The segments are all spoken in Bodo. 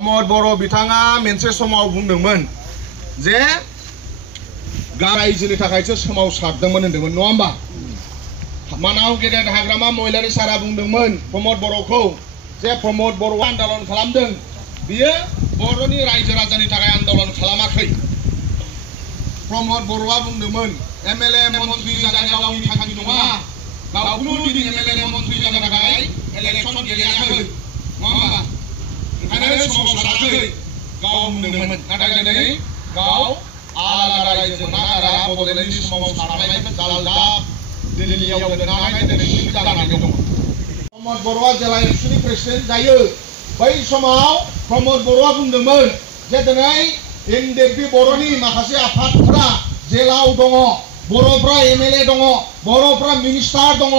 प्रमद बर' बिथाङा मोनसे समाव बुंदोंमोन जे रायजोनि थाखायसो सोमावसारदोंमोन होनदोंमोन नङा होमबा मानाव गेदेर हाग्रामा महिलारि सारा बुंदोंमोन प्रमद बर'खौ जे प्रमद बर'आ आन्दोलन खालामदों बियो बर'नि रायजो राजानि थाखाय आन्दोलन खालामाखै प्रमद बर'आ बुंदोंमोन एमएलए मन्त्रि जानाय गावनि थांखि नङा गावखौनो दिनै एमएलए मन्त्रि जानो थाखाय इलेक्सन गेलेयाखै नङा होमबा ओंखायनो सोमावसाराखै गाव बुंदोंमोन नाथाय दिनै गाव आलादा रायजो नागारा बड'लेण्डनि सोमावसारनायखौ जालदाब दिल्लीयाव दोननानै दिनैसिम जानानै दङ प्रमद बर'आ जेला एबसुनि प्रेसिडेन्ट जायो बै समाव प्रमद बर'आ बुंदोंमोन जे दिनै एनडिएफबि बर'नि माखासे आफादफोरा जेलाव दङ बर'फ्रा एमएलए दङ बर'फ्रा मिनिस्टार दङ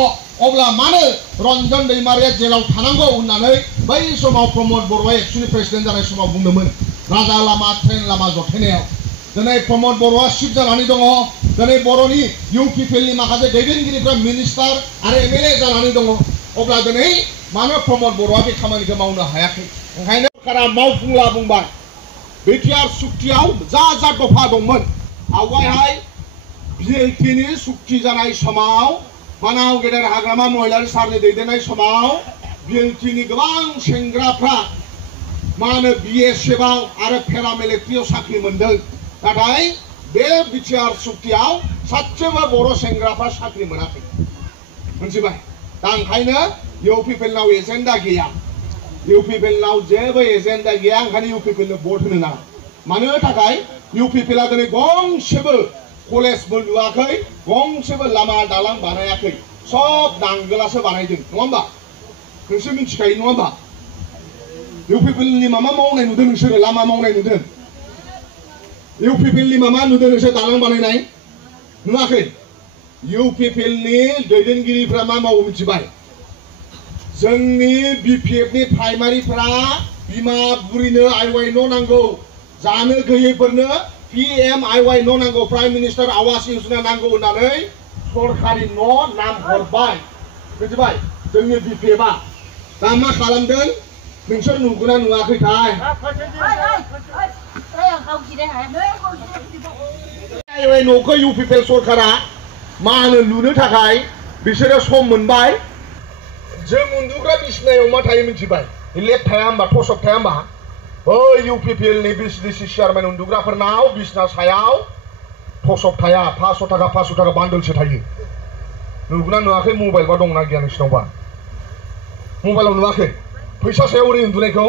अब्ला मानो रन्जन दैमारिया जेलाव थानांगौ होननानै बै समाव प्रमद बर'आ एबसुनि प्रेसिडेन्ट जानाय समाव बुंदोंमोन राजा लामा ट्रेन लामा जथायनायाव दिनै प्रमद बर'आ सिफ जानानै दङ दिनै बर'नि इउपिपिएलनि माखासे दैदेनगिरिफ्रा मिनिस्टार आरो एमएलए जानानै दङ अब्ला दिनै मानो प्रमद बर'आ बे खामानिखौ मावनो हायाखै ओंखायनो सरकारा मावफुंला बुंबाय बिटिआर सुक्तियाव जा दफा दंमोन आवगायहाय बिएलटिनि सुक्ति जानाय समाव मानाव गेदेर हाग्रामा महिलारि सारनि दैदेननाय समाव बिएलटिनि गोबां सेंग्राफ्रा मा होनो बिएसएफ आरो पेरामिलिटारियाव साख्रि मोनदों नाथाय बे बिटिआर सुक्तियाव सासेबो बर' सेंग्राफ्रा साख्रि मोनाखै मोनथिबाय दा ओंखायनो इउपिपिएलनाव एजेन्डा गैया इउपिपिएलनाव जेबो एजेन्डा गैया ओंखायनो इउपिपिएलनो भट होनो नाङा मानो थाखाय इउपिपिएलआ दिनै गंसेबो कलेजबो लुवाखै गंसेबो लामा दालां बानायाखै सब नांगोलासो बानायदों नङा होमबा नोंसोर मिथिखायो नङा होमबा इउपिपिएलनि मा मावनाय नुदों नोंसोरो लामा मावनाय नुदों इउपिपिएलनि मा नुदों नोंसोर दालां बानायनाय नुवाखै इउपिपिएलनि दैदेनगिरिफ्रा मा मावो मिथिबाय जोंनि बिपिएफनि प्राइमारिफ्रा बिमा बुरिनो आइवाइ न' नांगौ जानो गैयैफोरनो PMIY न' नांगौ प्राइम मिनिस्टार आवास योजना नांगौ होननानै सरकारि न' नाम हरबाय मिथिबाय जोंनि बिपिएफआ दा मा खालामदों नोंसोर नुगोना नुवाखैथाय आइवाइ न'खौ इउपिपिएल सरकारा मा होनो लुनो थाखाय बिसोरो सम मोनबाय जों उन्दुग्रा बिसिनायाव मा थायो मिथिबाय लेट थाया होमबा टसक थाया होमबा बै इउपिपिएलनि बिसिडिसि चेयारमेन उन्दुग्राफोरनाव बिसना सायाव टसक थाया 500 थाखा बान्डलसो थायो नुगोना नुवाखै मबाइलबा दंना गैया नोंसिनावबा मबाइलाव नुवाखै फैसा सायाव ओरै उन्दुनायखौ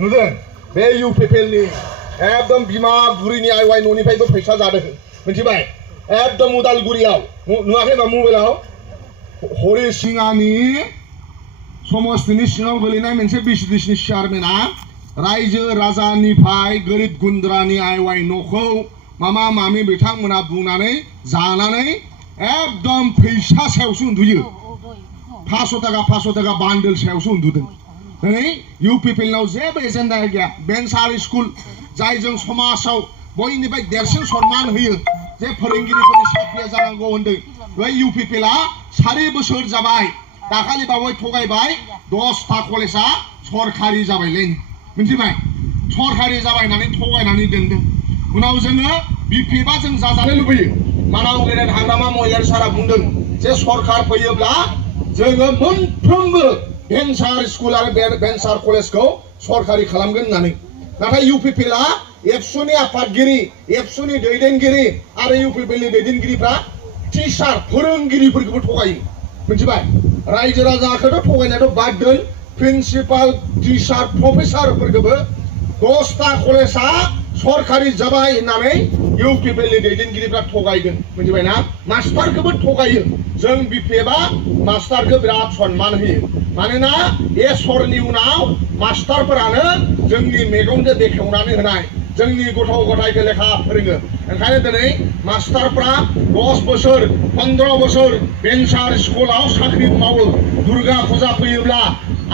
नुदों बे इउपिपिएलनि एकदम बिमा बुरिनि आइवाइ न'निफ्रायबो फैसा जादों मिथिबाय एकदम उदालगुरियाव नुवाखै मा मबाइलाव हरिसिङानि समस्तिनि सिङाव गोलैनाय मोनसे बिसिडिसिनि चेयारमेना रायजो राजानिफ्राय गोरिब गुन्द्रानि आइवाइ न'खौ मामा मामि बिथांमोना बुंनानै जानानै एकदम फैसा सायावसो उन्दुयो 500 थाखा बान्डल सायावसो उन्दुदों दिनै इउपिपिएलनाव जेबो एजेन्डा गैया बेन्सार स्कुल जायजों समाजाव बयनिफ्राय देरसिन सन्मान होयो जे फोरोंगिरिफोरनि साख्रिया जानांगौ होनदों बै इउपिपिएलआ 4 बोसोर जाबाय दाखालि बावै थगायबाय 10टा कलेजआ सरकारि जाबायलै मिथिबाय सरकारि जाबायनानै थगायनानै दोनदों उनाव जोङो बिपिएफआ जों जाजानो लुबैयो मानाव गेदेर हाग्रामा महिलारि सारा बुंदों जे सरकार फैयोब्ला जोङो मोनफ्रोमबो भेन्सार स्कुल आरो भेन्सार कलेजखौ सरकारि खालामगोन होननानै नाथाय इउपिपिएलआ एबसुनि आफादगिरि एबसुनि दैदेनगिरि आरो इउपिपिएलनि दैदेनगिरिफ्रा टिचार फोरोंगिरिफोरखौबो थगायो मिथिबाय रायजो राजाखौथ' थगायनायाथ' बाद दोन प्रिन्सिपाल टिचार प्रफेसारफोरखौबो 10टा कलेजआ सरकारि जाबाय होननानै इउपिपिएलनि दैदेनगिरिफ्रा थगायदों मिथिबाय ना मास्टारखौबो थगायो जों बिपिएफआ मास्टारखौ बिराद सन्मान होयो मानोना ए सरनि उनाव मास्टारफोरानो जोंनि मेगनजों बेखेवनानै होनाय जोंनि गथ' गथायखौ लेखा फोरोङो ओंखायनो दिनै मास्टारफ्रा 10 बोसोर 15 बोसोर भेन्सार स्कुलाव साख्रि मावो दुर्गा फुजा फैयोब्ला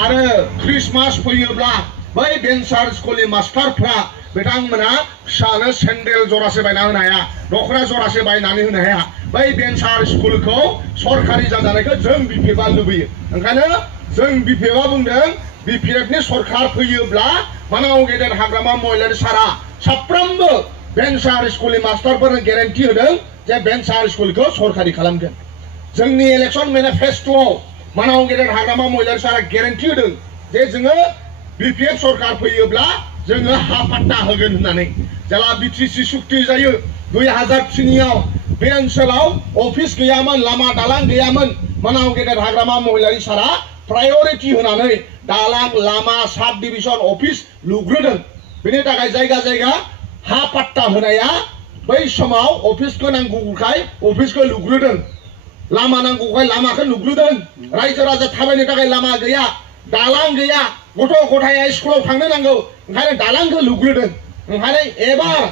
आरो क्रिसमास फैयोब्ला बै भेन्सार स्कुलनि मास्टारफ्रा बिथांमोना फिसानो सेन्डेल जरासे बायना होनो हाया दख'ना जरासे बायनानै होनो हाया बै भेन्सार स्कुलखौ सरकारि जाजानायखौ जों बिपिएफआ लुबैयो ओंखायनो जों बिपिएफआ बुंदों बिपिएफनि सरकार फैयोब्ला मानाव गेदेर हाग्रामा महिलारि सारा साफ्रोमबो बेन्सार स्कुलनि मास्टारफोरनो गेरेन्टि होदों जे बेन्सार स्कुलखौ सरकारि खालामगोन जोंनि इलेक्सन मेनिफेस्ट'आव मानाव गेदेर हाग्रामा महिलारि सारा गेरेन्टि होदों जे जोङो बिपिएफ सरकार फैयोब्ला जोङो हा पाट्टा होगोन होननानै जेला बिटिसि सुक्ति जायो 2003आव बे ओनसोलाव अफिस गैयामोन लामा दालां गैयामोन मानाव गेदेर हाग्रामा महिलारि सारा प्रायोरिटी होनानै दालां लामा साब डिविजन अफिस लुग्रोदों बेनि थाखाय जायगा जायगा हा पाट्टा होनाया बै समाव अफिसखौ नांगौखाय अफिसखौ लुग्रोदों लामा नांगौखाय लामाखौ लुग्रोदों रायजो राजा थाबायनो थाखाय लामा गैया दालां गैया गथ' गथाया स्कुलाव थांनो नांगौ ओंखायनो दालांखौ लुग्रोदों ओंखायनो एबार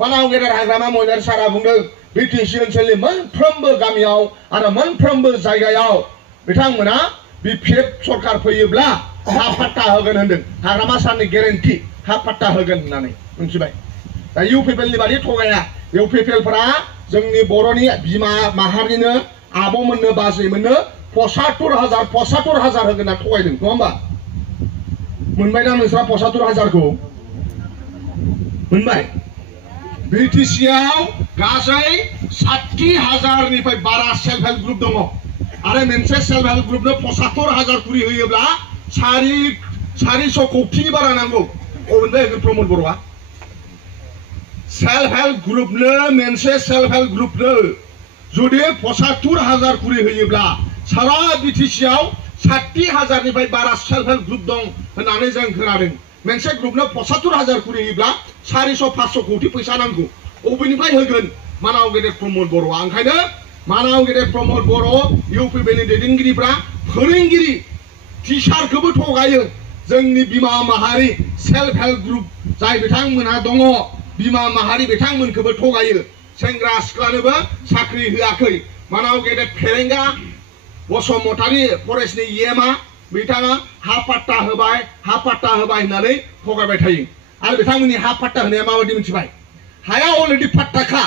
मानाव गेदेर हाग्रामा महिलारि सारा बुंदों बिटिसि ओनसोलनि मोनफ्रोमबो गामियाव आरो मोनफ्रोमबो जायगायाव बिथांमोना बिपिएफ सरकार फैयोब्ला हा पाट्टा होगोन होनदों हाग्रामा सारनि गेरेन्टि हा पाट्टा होगोन होननानै मिथिबाय दा इउपिपिएलनि बादि थगाया इउपिपिएलफोरा जोंनि बर'नि बिमा माहारिनो आब'मोननो बाजैमोननो 75,000 होगोन होनना थगायदों नङा होमबा मोनबाय ना नोंस्रा 75,000खौ मोनबाय बिटिसिआव गासै 60,000निफ्राय बारा सेल्फ हेल्प ग्रुप दङ आरो मोनसे सेल्फ हेल्प ग्रुपनो 75,000 कुरि होयोब्ला 400 कौटिनि बारा नांगौ अबेनिफ्राय होगोन प्रमद बर'आ सेल्फ हेल्प ग्रुपनो मोनसे सेल्फ हेल्प ग्रुपनो जुदि 75,000 कुरि होयोब्ला सारा बिटिसिआव 60,000निफ्राय बारा सेल्फ हेल्प ग्रुप दं होननानै जों खोनादों मोनसे ग्रुपनो 75,000 कुरि होयोब्ला 400-500 कौटि फैसा नांगौ अबेनिफ्राय होगोन मानाव गेदेर प्रमद बर'आ ओंखायनो मानाव गेदेर प्रमद बर' इउपिपिएलनि दैदेनगिरिफ्रा फोरोंगिरि टिचारखौबो थगायो जोंनि बिमा माहारि सेल्फ हेल्प ग्रुप जाय बिथांमोनहा दङ बिमा माहारि बिथांमोनखौबो थगायो सेंग्रा सिख्लानोबो साख्रि होआखै मानाव गेदेर फेरेंगा बसुमतारी फरेस्टनि इएमआ बिथाङा हा पाट्टा होबाय होननानै थगायबाय थायो आरो बिथांमोननि हा पाट्टा होनाया माबायदि मिथिबाय हाया अलरेडि पाट्टाखा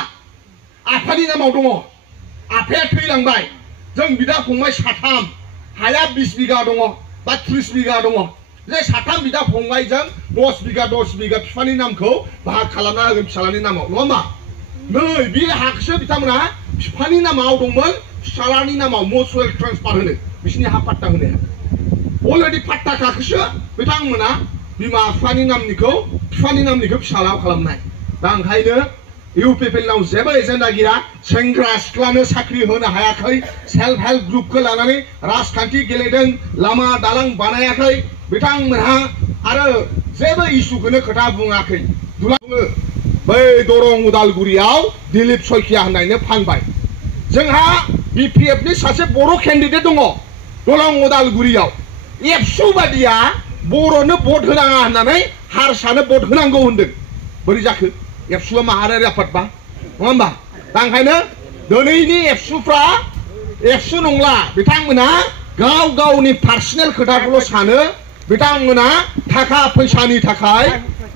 आफानि नामाव दङ आफाया थैलांबाय जों बिदा फंबाय साथाम हाया 20 बिगा दङ बा 30 बिगा दङ जे साथाम बिदा फंबायजों 10 बिगा बिफानि नामखौ भाग खालामना होगोन फिसालानि नामाव नङा होमबा नै बे हाखौसो बिथांमोना बिफानि नामाव दंमोन फिसालानि नामाव मुचुवेल ट्रान्सफार होनो बिसिनि हा पाट्टा होनाया अलरेडि पाट्टाखौसो बिथांमोना बिमा बिफानि नामनिखौ फिसालाव खालामनाय दा ओंखायनो इउपिपिएलनाव जेबो एजेन्डा गैया सेंग्रा सिख्लानो साख्रि होनो हायाखै सेल्फ हेल्प ग्रुपखौ लानानै राजखान्थि गेलेदों लामा दालां बानायाखै बिथांमोनहा आरो जेबो इस्युखौनो खोथा बुङाखै बुङो बै दरं उदालगुरियाव दिलीप सयखिया होननायनो फानबाय जोंहा बिपिएफनि सासे बर' केन्डिडेट दङ दरं उदालगुरियाव एबसु बादिया बर'नो भट होनाङा होननानै हारसानो भट होनांगौ होनदों बोरै जाखो एबसुआ माहारियारि आफादबा नङा होमबा दा ओंखायनो दिनैनि एबसुफ्रा एबसु नंला बिथांमोना गाव गावनि पार्सनेल खोथाखौल' सानो बिथांमोना थाखा फैसानि थाखाय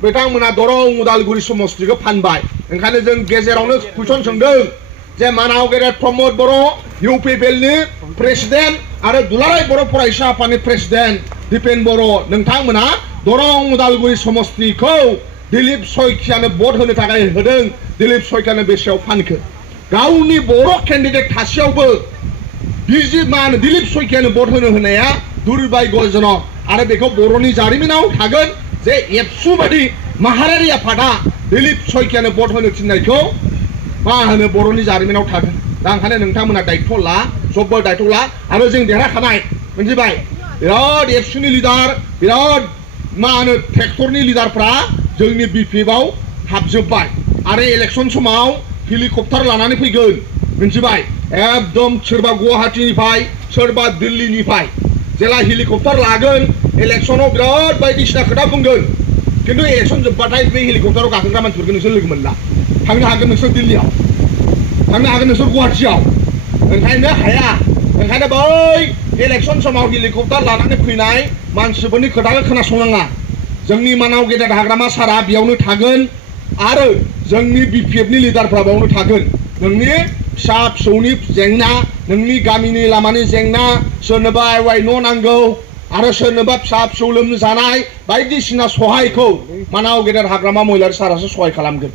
बिथांमोना दरं उदालगुरि समस्तिखौ फानबाय ओंखायनो जों गेजेरावनो कुइसन सोंदों जे मानाव गेदेर प्रमद बर' इउपिपिएलनि प्रेसिडेन्ट आरो दुलाराय बर' फरायसा आफादनि प्रेसिडेन्ट दिपेन बर' नोंथांमोना दरं उदालगुरि समस्तिखौ दिलीप सयखियानो भट होनो थाखाय होदों दिलीप सयखियानो बेसेयाव फानखो गावनि बर' केन्डिडेट थासेयावबो दिलीप सयखियानो भट होनाया दुर्भाग्यजनक आरो बेखौ बर'नि जारिमिनाव थागोन जे एबसु बादि माहारियारि आफादा दिलीप सयखियानो भट होनो थिननायखौ मा होनो बर'नि जारिमिनाव थागोन दा ओंखायनो नोंथांमोना दायित्व ला जब्बो दायित्व ला आरो जों देरहाखानाय मिथिबाय बिराद एबसुनि लिडार बिराद मा होनो ट्रेक्टरनि लिडारफ्रा जोंनि बिपिएफआव हाबजोब्बाय आरो इलेक्सन समाव हेलिकप्टार लानानै फैगोन मिथिबाय एकदम सोरबा गुवाहाटीनिफ्राय सोरबा दिल्लीनिफ्राय जेला हेलिकप्टार लागोन इलेक्सनाव बिराद बायदिसिना खोथा बुंगोन किन्तु इलेक्सन जोब्बाथाय बे हेलिकप्टाराव गाखोग्रा मानसिफोरखौ नोंसोर लोगो मोनला थांनो हागोन नोंसोर दिल्लीयाव थांनो हागोन नोंसोर गुवाहाटीयाव ओंखायनो हाया ओंखायनो बै इलेक्सन समाव हेलिकप्टार लानानै फैनाय मानसिफोरनि खोथाखौ खोनासंनाङा जोंनि मानाव गेदेर हाग्रामा सारा बेयावनो थागोन आरो जोंनि बिपिएफनि लिडारफ्रा बेयावनो थागोन नोंनि फिसा फिसौनि जेंना नोंनि गामिनि लामानि जेंना सोरनोबा आइवाइ न' नांगौ आरो सोरनोबा फिसा फिसौ लोमजानाय बायदिसिना सहायखौ मानाव गेदेर हाग्रामा महिलारि सारासो सहाय खालामगोन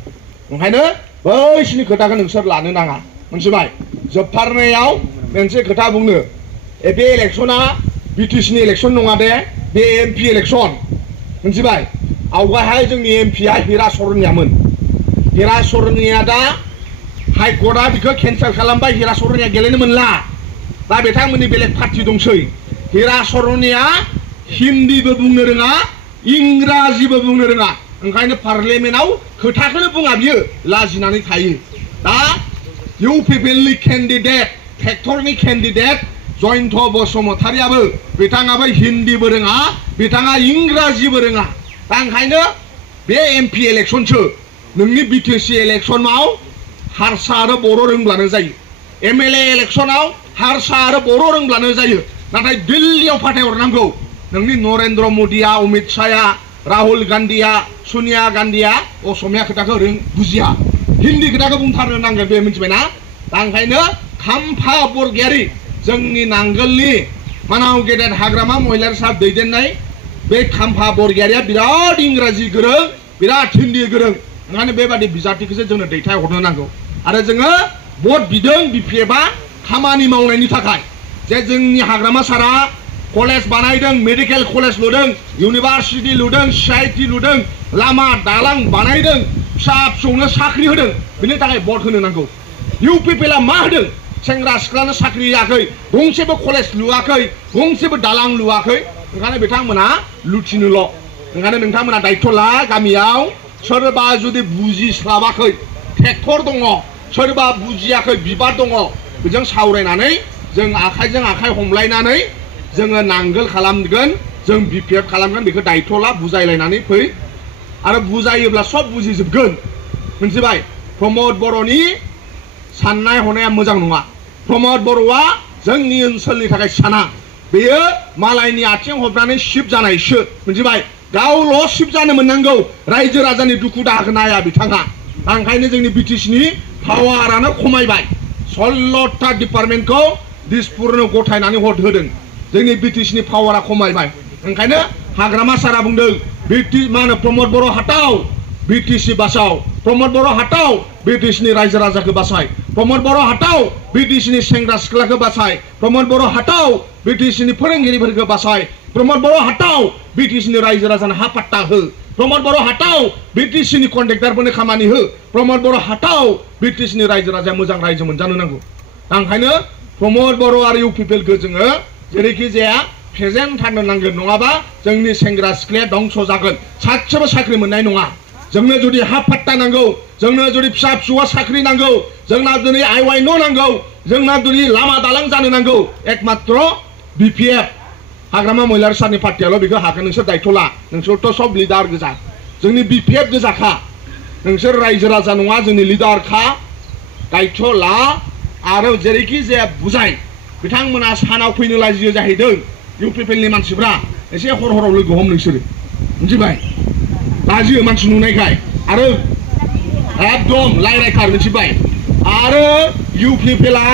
ओंखायनो बैसिनि खोथाखौ नोंसोर लानो नाङा मोनथिबाय जोबथारनायाव मोनसे खोथा बुंनो बे इलेक्शना बिटिसिनि इलेक्शन नङा दे बे एमपि इलेक्शन मोनथिबाय आवगायहाय जोंनि एमपिआ हिरा सरनियामोन हिरा सरनिया दा हाइकर्टआ बिखौ केन्सेल खालामबाय हिरा सरनिया गेलेनो मोनला दा बिथांमोननि बेलेग पार्टी दंसै हिरा सरनिया हिन्दीबो बुंनो रोङा इंराजीबो बुंनो रोङा ओंखायनो पार्लियामेन्टआव खोथाखौनो बुङा बियो लाजिनानै थायो दा इउपिपिएलनि केन्डिडेट ट्रेक्टरनि केन्डिडेट जयन्त बसुमतारियाबो बिथाङाबो हिन्दीबो रोङा बिथाङा इंराजीबो रोङा दा ओंखायनो बे एमपि इलेक्शनसो नोंनि बिटिसि इलेक्शनाव हारसा आरो बर' रोंब्लानो जायो एमएलए इलेक्शनाव हारसा आरो बर' रोंब्लानो जायो नाथाय दिल्लीयाव फाथायहरनांगौ नोंनि नरेन्द्र मदिया अमित शाहया राहुल गान्धीया सोनिया गान्धीया असमिया खोथाखौ बुजिया हिन्दी खोथाखौ बुंथारनो नांगोन बे मिथिबायना दा ओंखायनो खाम्फा बरगयारि जोंनि नांगोलनि मानाव गेदेर हाग्रामा महिलारि साहा दैदेननाय बे खाम्फा बरगयारिया बिराद इंराजी गोरों बिराद हिन्दी गोरों ओंखायनो बेबादि बिजाथिखौसो जोंनो दैथायहरनो नांगौ आरो जोङो भट बिदों बिपिएफआ खामानि मावनायनि थाखाय जे जोंनि हाग्रामा सारा कलेज बानायदों मेडिकेल कलेज लुदों इउनिभार्सिटी लुदों सिआइटि लुदों लामा दालां बानायदों फिसा फिसौनो साख्रि होदों बिनि थाखाय भट होनो नांगौ इउपिपिएलआ मा होदों सेंग्रा सिख्लानो साख्रि होआखै गंसेबो कलेज लुआखै गंसेबो दालां लुआखै ओंखायनो बिथांमोना लुथिनोल' ओंखायनो नोंथांमोना दायित्व ला गामियाव सोरबा जुदि बुजिस्लाबाखै ट्रेक्टर दङ सोरबा बुजियाखै बिबार दङ बेजों सावरायनानै जों आखाइजों आखाइ हमलायनानै जोङो नांगोल खालामगोन जों बिपिएफ खालामगोन बेखौ दायित्व ला बुजायलायनानै फै आरो बुजायोब्ला सब बुजिजोबगोन मोनथिबाय प्रमद बर'नि साननाय हनाया मोजां नङा प्रमद बर'आ जोंनि ओनसोलनि थाखाय साना बेयो मालायनि आथिं हबनानै शिब जानायसो मोनथिबाय गावल' शिब जानो मोननांगौ रायजो राजानि दुखु दाहाखौ नाया बिथाङा ओंखायनो जोंनि बिटिसिनि पावारानो खमायबाय 16टा डिपार्टमेन्टखौ दिसपुरनो गथायनानै हर होदों जोंनि बिटिसिनि पावारा खमायबाय ओंखायनो हाग्रामा सारा बुंदों मा होनो प्रमद बर' हाटाव बिटिसि बासाव प्रमद बर' हाटाव बिटिसिनि रायजो राजाखौ बासाय प्रमद बर' हाटाव बिटिसिनि सेंग्रा सिख्लाखौ बासाय प्रमद बर' हाटाव बिटिसिनि फोरोंगिरिफोरखौ बासाय प्रमद बर' हाटाव बिटिसिनि रायजो राजानो हा पाट्टा हो प्रमद बर' हाटाव बिटिसिनि कन्ट्रेक्टरफोरनो खामानि हो प्रमद बर' हाटाव बिटिसिनि रायजो राजाया मोजां रायजो मोनजानो नांगौ ओंखायनो प्रमद बर' आरो इउपिपिएलखौ जोङो जेरैखि जाया प्रेजेन्ट थानो नांगोन नङाबा जोंनि सेंग्रा सिख्लाया दंस जागोन सासेबो साख्रि मोननाय नङा जोंनो जुदि हा पाट्टा नांगौ जोंनो जुदि फिसा फिसौआ साख्रि नांगौ जोंना जुदि आइवाइ न' नांगौ जोंना जुदि लामा दालां जानो नांगौ एकमात्र बिपिएफ हाग्रामा महिलारि सारनि पार्टियाल' बेखौ हागोन नोंसोर दायित्व ला नोंसोरथ' सब लिडार गोजा जोंनि बिपिएफ गोजाखा नोंसोर रायजो राजा नङा जोंनि लिडारखा दायित्व ला आरो जेरैखि जाया बुजाय बिथांमोना सानाव फैनो लाजियो जाहैदों इउपिपिएलनि मानसिफ्रा एसे हर हराव लोगो हम नोंसोरो मिथिबाय लाजियो मानसि नुनायखाय आरो एकदम रायलायथार मिथिबाय आरो इउपिपिएलआ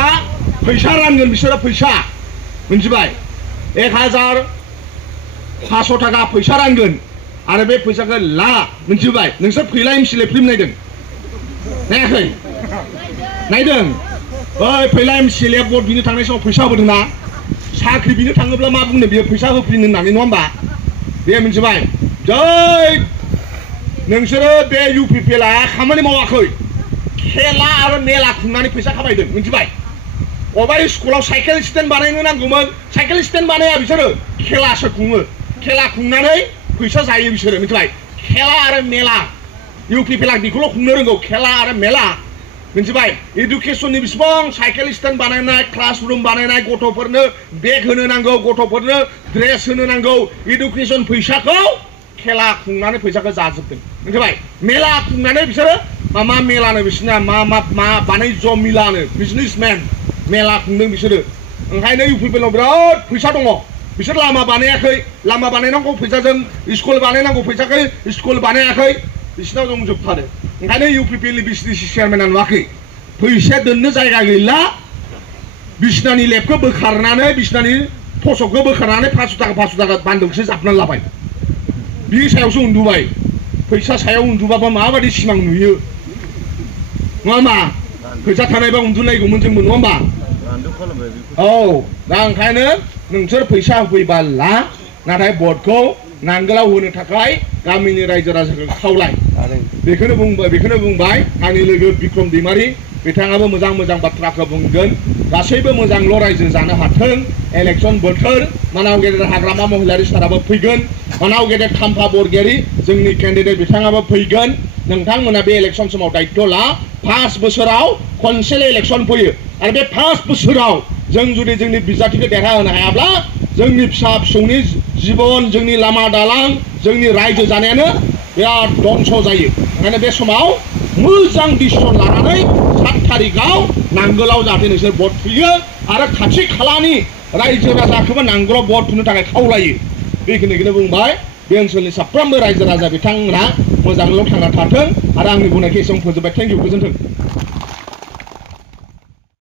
फैसा रानगोन बिसोरो फैसा मिथिबाय 1500 थाखा फैसा रानगोन आरो बे फैसाखौ ला मिथिबाय नोंसोर फैला एमसिएलए फिल्म नायदों नायाखै नायदों ओइ फैला एमसिएलए भट बिनो थांनाय समाव फैसा होबोदों ना साख्रि बिनो थाङोब्ला मा बुंनो बेयो फैसा होफिनो होननानै नङा होमबा बे मिथिबाय जै नोंसोरो बे इउपिपिएलआ खामानि मावाखै खेला आरो मेला खुंनानै फैसा खामायदों मिथिबाय अबेबा स्कुलाव साइकेल स्टेन्ड बानायनो नांगौमोन साइकेल स्टेन्ड बानाया बिसोरो खेलासो खुङो खेला खुंनानै फैसा जायो बिसोरो मिथिबाय खेला आरो मेला इउपिपिएलआ बेखौल' खुंनो रोंगौ खेला आरो मेला मिथिबाय इडुकेसननि बिसिबां साइकेल स्टेन्ड बानायनाय क्लास रुम बानायनाय गथ'फोरनो बेग होनो नांगौ गथ'फोरनो ड्रेस होनो नांगौ इडुकेसन फैसाखौ खेला खुंनानै फैसाखौ जाजोबदों मिथिबाय मेला खुंनानै बिसोरो मा मेलानो बिसोरना मा बानायज मिलानो बिजनेसमेन मेला खुंदों बिसोरो ओंखायनो इउपिपिएलआव बिराद फैसा दङ बिसोर लामा बानायाखै लामा बानायनांगौ फैसाजों स्कुल बानायनांगौ फैसाखौ स्कुल बानायाखै बिसोरनाव दंजोबथारो ओंखायनो इउपिपिएलनि बिसिनेस चेयारमेना नुवाखै फैसा दोननो जायगा गैला बिसनानि लेबखौ बोखारनानै बिसनानि थसकखौ बोखारनानै 500 थाखा बान्दोंसो जाबनानै लाबाय बिनि सायावसो उन्दुबाय फैसा सायाव उन्दुबाबा माबायदि सिमां नुयो नङा होमबा फैसा थानायबा उन्दुलायगौमोन जोंबो नङा होमबा औ दा ओंखायनो नोंसोर फैसा होफैबाला नाथाय भटखौ नांगोलाव होनो थाखाय गामिनि रायजो राजाखौ खावलाय बेखौनो बुंबाय आंनि लोगो बिक्रम दैमारि बिथाङाबो मोजां बाथ्राखौ बुंगोन गासैबो मोजांल' रायजो जानो हाथों इलेक्शन बोथोर मानाव गेदेर हाग्रामा महिलारि साराबो फैगोन मानाव गेदेर खाम्फा बरगयारि जोंनि केन्डिडेट बिथाङाबो फैगोन नोंथांमोना बे इलेक्शन समाव दायित्व ला 5 बोसोराव खनसेल' इलेक्शन फैयो आरो बे 5 बोसोराव जों जुदि जोंनि बिजाथिखौ देरहाहोनो हायाब्ला जोंनि फिसा फिसौनि जीबन जोंनि लामा दालां जोंनि रायजो जानायानो बिराद दंस जायो ओंखायनो बे समाव मोजां डिसिसन लानानै 7 तारिखआव नांगोलाव जाहाथे नोंसोर भट होयो आरो खाथि खालानि रायजो राजाखौबो नांगोलाव भट होनो थाखाय खावलायो बेखिनिखौनो बुंबाय बे ओनसोलनि साफ्रोमबो रायजो राजा बिथांमोना मोजाङैल' थांना थाथों आरो आंनि बुंनायखौ एसेबां फोजोबबाय थेंक इउ गोजोन्थों